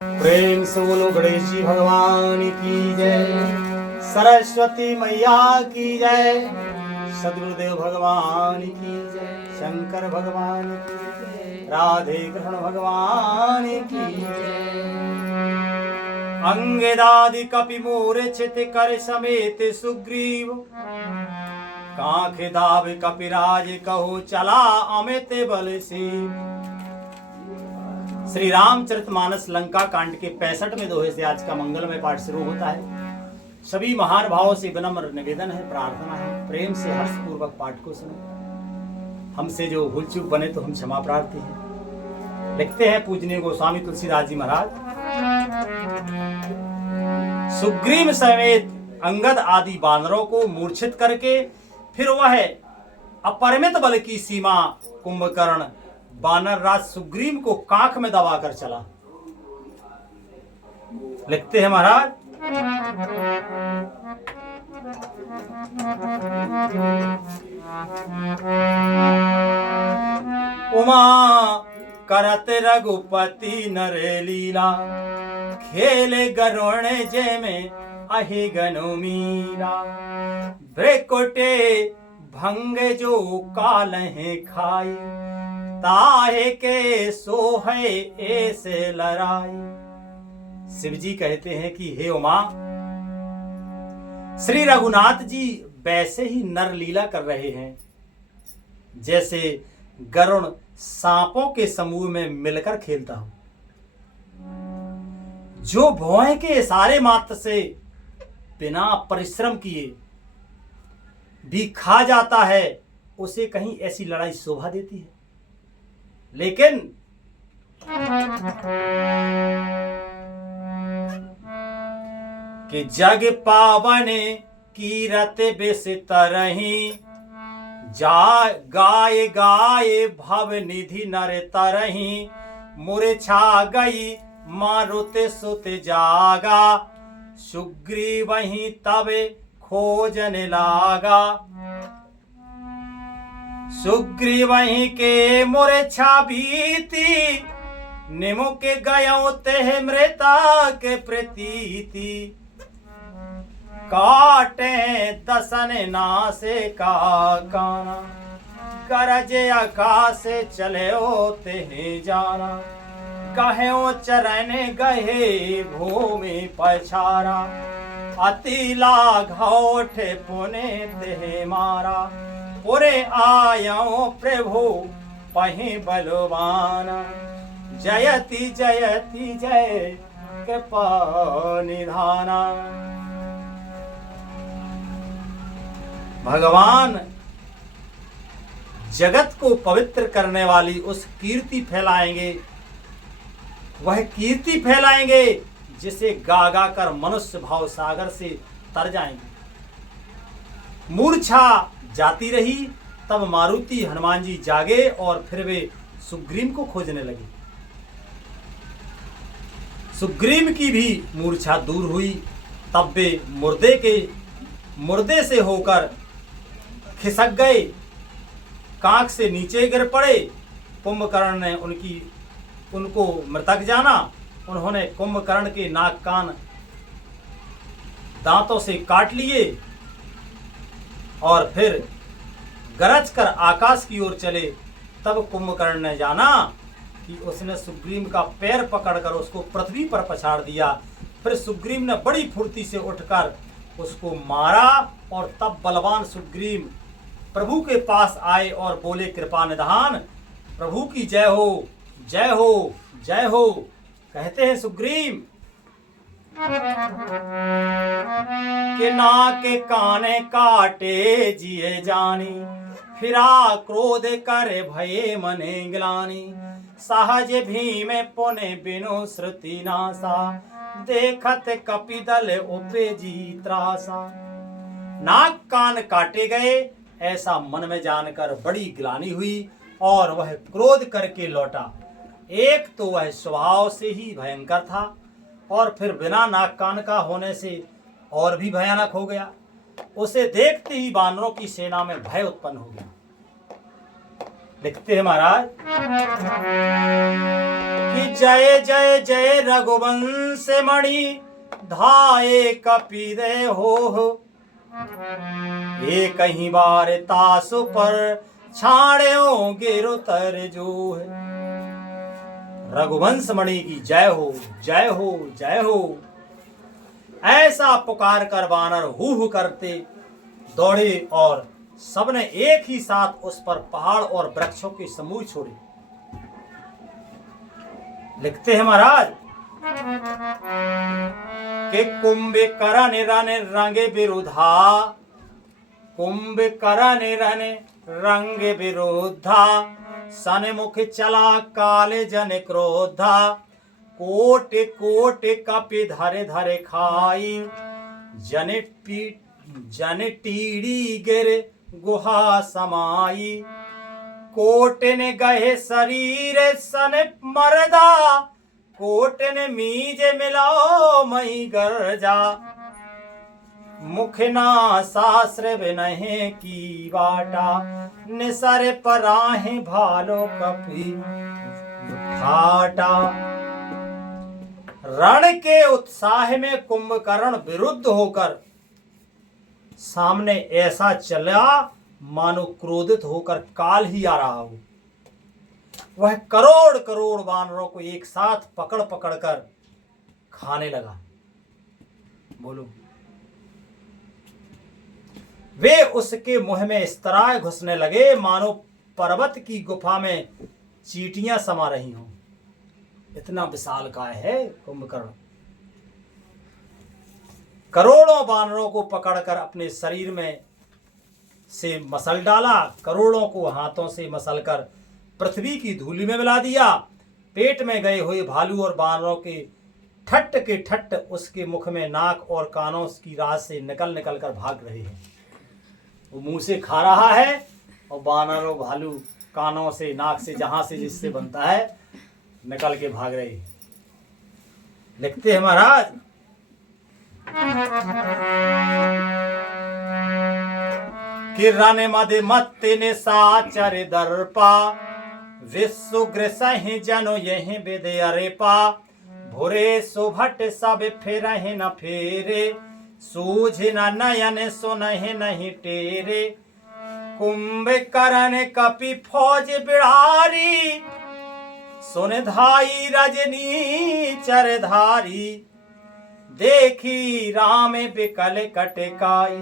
प्रेम से बोलो गणेश जी भगवान की जय, सरस्वती मैया की जय, सदगुरुदेव भगवान की जय, शंकर भगवान की जय, राधे कृष्ण भगवान की जय। अंगदादि कपि मूर्छित कर समेत सुग्रीव, कांख दाव कपिराज कहो चला अमित बल से। श्री रामचरितमानस लंका कांड के 65वें दोहे से आज का मंगलमय पाठ शुरू होता है। सभी महान भावों से विनम्र निवेदन है, प्रार्थना है, प्रेम से हर्ष पूर्वक पाठ को सुनो। हमसे जो भूल चूक बने तो हम क्षमा प्रार्थी हैं। लिखते हैं पूजनीय गोस्वामी तुलसीदास जी महाराज, सुग्रीव समेत अंगद आदि बानरों को मूर्छित करके फिर वह अपरिमित बल की सीमा कुंभकर्ण बानर राज सुग्रीव को कांख में दबाकर चला। लिखते हैं महाराज, उमा करत रघुपति नरे लीला, खेले गरुण जय में अहि गनु मीरा, भ्रेकुटे भंग जो काल है खाई, ताहे के सोहे ऐसे लड़ाई। शिव जी कहते हैं कि हे उमा, श्री रघुनाथ जी वैसे ही नर लीला कर रहे हैं जैसे गरुण सांपों के समूह में मिलकर खेलता हो। जो भौहें के इशारे मात्र से बिना परिश्रम किए भी खा जाता है, उसे कहीं ऐसी लड़ाई शोभा देती है। लेकिन कि जग पावन कीरत बिस तरही, जा गाय गाय भव निधि नर तरही, मूर्छा गई मारुत सुत जागा, सुग्रीव वहीं तबे खोजन लागा। सुग्रीव वहीं के मूर्छा बीती, निमुख गयो ते मृता के प्रतीति, काटे दसन नासे का काना, गरज आकाश चले ते जाना, गहे चरण गहे भूमि पछारा, अति लाघौठ पुने ते मारा, पुरे आयो प्रभु पहि बलवाना, जयति जयति जय कृपा निधाना। भगवान जगत को पवित्र करने वाली उस कीर्ति फैलाएंगे, वह कीर्ति फैलाएंगे जिसे गा गा कर मनुष्य भाव सागर से तर जाएंगे। मूर्छा जाती रही, तब मारुति हनुमान जी जागे और फिर वे सुग्रीव को खोजने लगे। सुग्रीव की भी मूर्छा दूर हुई, तब वे मुर्दे से होकर खिसक गए, कांख से नीचे गिर पड़े। कुंभकर्ण ने उनको मृतक जाना। उन्होंने कुंभकर्ण के नाक कान दांतों से काट लिए और फिर गरज कर आकाश की ओर चले। तब कुंभकर्ण ने जाना कि उसने सुग्रीव का पैर पकड़कर उसको पृथ्वी पर पछाड़ दिया। फिर सुग्रीव ने बड़ी फुर्ती से उठकर उसको मारा और तब बलवान सुग्रीव प्रभु के पास आए और बोले, कृपा निधान, प्रभु की जय हो, जय हो, जय हो। कहते हैं सुग्रीव कि नाक काने काटे जिए जानी, फिरा क्रोध करे भये मने ग्लानि, सहज भीम पुने बिनु श्रुति नासा, देखत कपिदल उपजी त्रासा। नाक कान काटे गए ऐसा मन में जानकर बड़ी ग्लानि हुई और वह क्रोध करके लौटा। एक तो वह स्वभाव से ही भयंकर था और फिर बिना नाक कान का होने से और भी भयानक हो गया। उसे देखते ही बानरों की सेना में भय उत्पन्न हो गया। लिखते हैं महाराज कि जय जय जय रघुवंश मणि धाये कपिदे हो, एक ही बार तासु पर छाड़ो गिरो तर जो है। रघुवंश मणि की जय हो, जय हो, जय हो। ऐसा पुकार कर बानर हूह करते दौड़े और सबने एक ही साथ उस पर पहाड़ और वृक्षों के समूह छोड़े। लिखते हैं महाराज कि कुंभकर्ण रन रंग विरुद्धा, कुंभकर्ण रन रंग विरुद्धा, सन्मुख चला काल जन क्रोधा, कोट कोट कपि धरे धरे खाई, जन टीड़ी गिर गुहा समाई, कोटन गहे शरीर सन मरदा, कोटन मीज मिलाओ मई गर्जा, मुख ना शास्त्र बिनहे की बाटा, निसर पराहे भालो कपि फाटा। रण के उत्साह में कुंभकर्ण विरुद्ध होकर सामने ऐसा चला मानो क्रोधित होकर काल ही आ रहा हो। वह करोड़ करोड़ वानरों को एक साथ पकड़ पकड़ कर खाने लगा। बोलो। वे उसके मुंह में इस तरह घुसने लगे मानो पर्वत की गुफा में चींटियां समा रही हों। इतना विशालकाय है कुंभकर्ण। करोड़ों वानरों को पकड़कर अपने शरीर में से मसल डाला, करोड़ों को हाथों से मसलकर पृथ्वी की धूलि में मिला दिया। पेट में गए हुए भालू और वानरों के ठट्ट उसके मुख में नाक और कानों की राह से निकल निकल कर भाग रहे हैं। वो मुंह से खा रहा है और वानरों भालू कानों से नाक से जहां से जिससे बनता है निकल के भाग रहे हैं। लिखते हैं महाराज कि रन मद मत्ति निशाचर दर्पा, विश्वग्र सहि जनो यही विदे अरेपा, भुरे सुभट सब फिरहि न फेरे, सूझ न नयन सुनहि नहीं टेरे, कुंभकर्ण कपि फौज बिहारी, सुन धाई रजनी चरधारी, देखी राम बिकल कटकाई,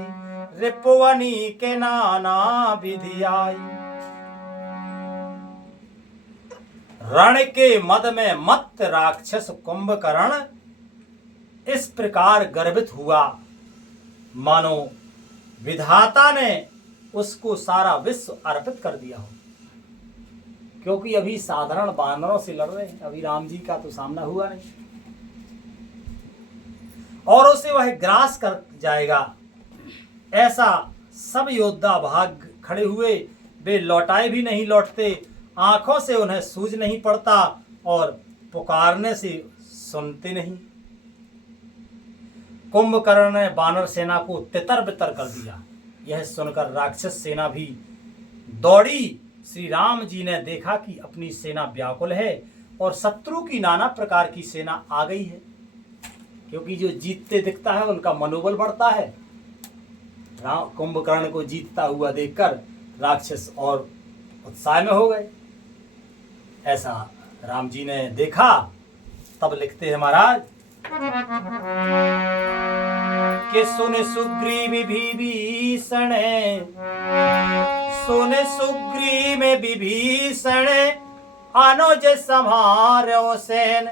रिपुवनी के नाना विधि आई। रण के मद में मत्त राक्षस कुंभकर्ण इस प्रकार गर्वित हुआ मानो विधाता ने उसको सारा विश्व अर्पित कर दिया हो। क्योंकि अभी साधारण वानरों से लड़ रहे हैं, अभी राम जी का तो सामना हुआ नहीं और उसे वह ग्रास कर जाएगा। ऐसा सब योद्धा भाग खड़े हुए, वे लौटाए भी नहीं लौटते, आंखों से उन्हें सूझ नहीं पड़ता और पुकारने से सुनते नहीं। कुंभकर्ण ने वानर सेना को तितर बितर कर दिया। यह सुनकर राक्षस सेना भी दौड़ी। श्री राम जी ने देखा कि अपनी सेना व्याकुल है और शत्रु की नाना प्रकार की सेना आ गई है। क्योंकि जो जीतते दिखता है उनका मनोबल बढ़ता है। कुंभकर्ण को जीतता हुआ देखकर राक्षस और उत्साह में हो गए। ऐसा राम जी ने देखा। तब लिखते हैं महाराज कि सुन सुग्रीव विभीषण, सुन सुग्रीव विभीषण, अनुज सम्हारो सेन,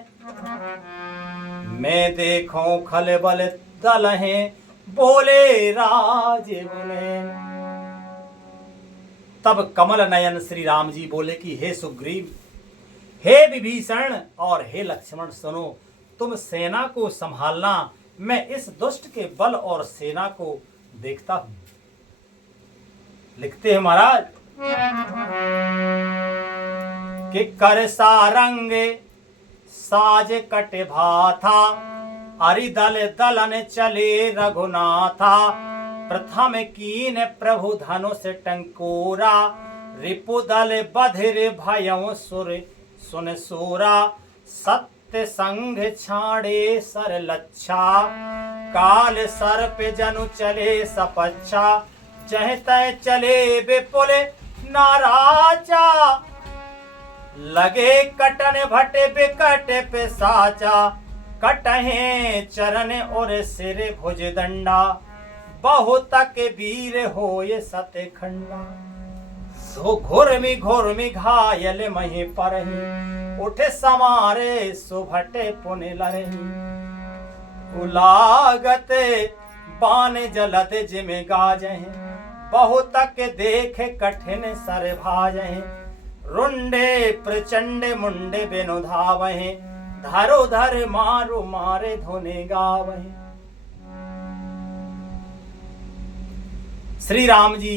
मैं देखो खलबल दल हैं, बोले राज गुणेन। तब कमल नयन श्री राम जी बोले कि हे सुग्रीव, हे विभीषण और हे लक्ष्मण, सुनो, तुम सेना को संभालना, मैं इस दुष्ट के बल और सेना को देखता हूं। लिखते हैं महाराज कि कर सारंग साज कट भाथा, अरिदल दलन चले रघुनाथा, प्रथम कीन प्रभु धनुष टंकोरा, रिपुदल बधिर भयं सुर सुन सूरा सत्य संग छाड़े सर लच्छा काल सर्प जनु चले सपच्छा चहते चले विपुल नाराजा लगे कटन भटे बिकट पे साचा कटहे चरण और सिर भुज दंडा बहुतक वीर होय सत्य खंडा सो घुर्मि घायल मही परही उठे समारे सुभटे पुनि लरही उलागत बान जलत जिमे गाजहि बहुतक देख कठिन सर भाजहि रुंडे प्रचंड मुंडे बिनु धावहि धरो धर मारो मारे धुने गावहि। श्री राम जी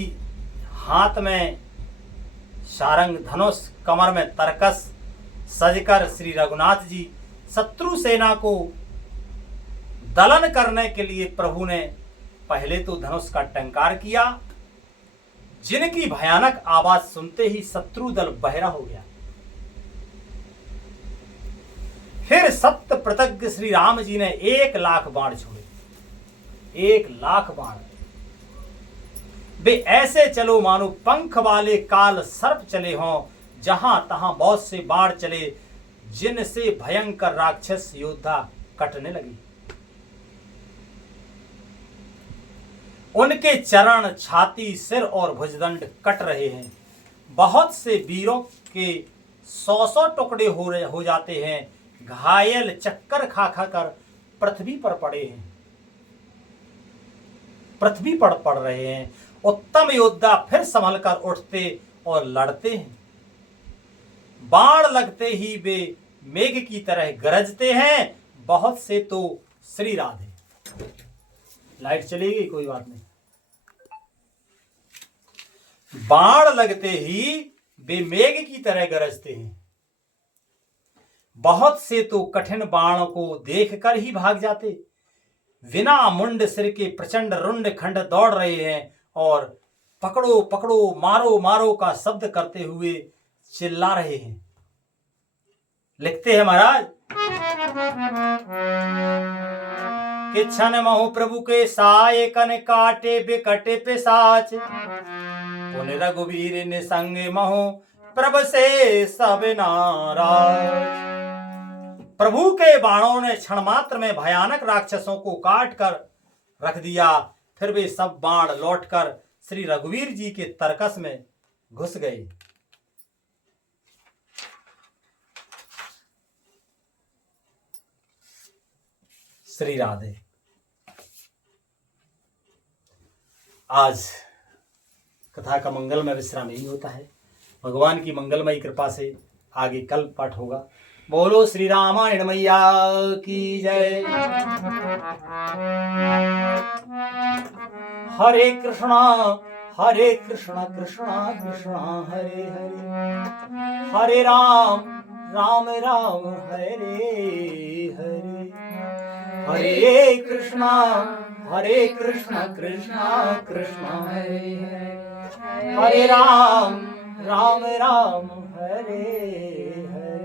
हाथ में सारंग धनुष कमर में तरकस सजकर श्री रघुनाथ जी शत्रु सेना को दलन करने के लिए प्रभु ने पहले तो धनुष का टंकार किया, जिनकी भयानक आवाज सुनते ही शत्रु दल बहरा हो गया। फिर सत्य प्रतिज्ञ श्री राम जी ने 1,00,000 बाण छोड़े, 1,00,000 बाण। वे ऐसे चलो मानो पंख वाले काल सर्प चले हों, जहां तहां बहुत से बाण चले, जिनसे भयंकर राक्षस योद्धा कटने लगे। उनके चरण, छाती, सिर और भुजदंड कट रहे हैं। बहुत से वीरों के 100 टुकड़े हो जाते हैं। घायल चक्कर खा खा कर पृथ्वी पर पड़े हैं, पृथ्वी पर पड़ रहे हैं। उत्तम योद्धा फिर संभल कर उठते और लड़ते हैं। बाण लगते ही वे मेघ की तरह गरजते हैं। बहुत से तो श्री राधे। लाइट चली गई, कोई बात नहीं। बाण लगते ही वे मेघ की तरह गरजते हैं। बहुत से तो कठिन बाणों को देखकर ही भाग जाते। विना मुंड सिर के प्रचंड रुंड खंड दौड़ रहे हैं और पकड़ो पकड़ो, मारो मारो का शब्द करते हुए चिल्ला रहे हैं। लिखते हैं महाराज कि क्षण महु प्रभु के साय कन काटे बिकटे पिशाच पुन रघुवीर निसंग महु प्रभु से सब नाराज। प्रभु के बाणों ने क्षण मात्र में भयानक राक्षसों को काट कर रख दिया। फिर वे सब बाण लौटकर श्री रघुवीर जी के तरकस में घुस गए। श्री राधे। आज कथा का मंगलमय विश्राम यही होता है। भगवान की मंगलमयी कृपा से आगे कल पाठ होगा। बोलो श्री रामायण मैया की जय। हरे कृष्णा कृष्णा कृष्णा हरे हरे, हरे राम राम राम हरे हरे, हरे कृष्णा कृष्णा कृष्णा हरे हरे, हरे राम राम राम हरे हरे।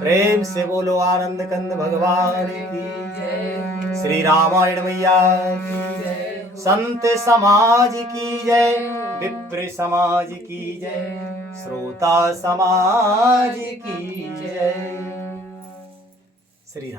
प्रेम से बोलो आनंद कंद भगवान की जय। श्री रामायण मैया की जय। संत समाज की जय, विप्र समाज की जय, श्रोता समाज की जय। श्री राम।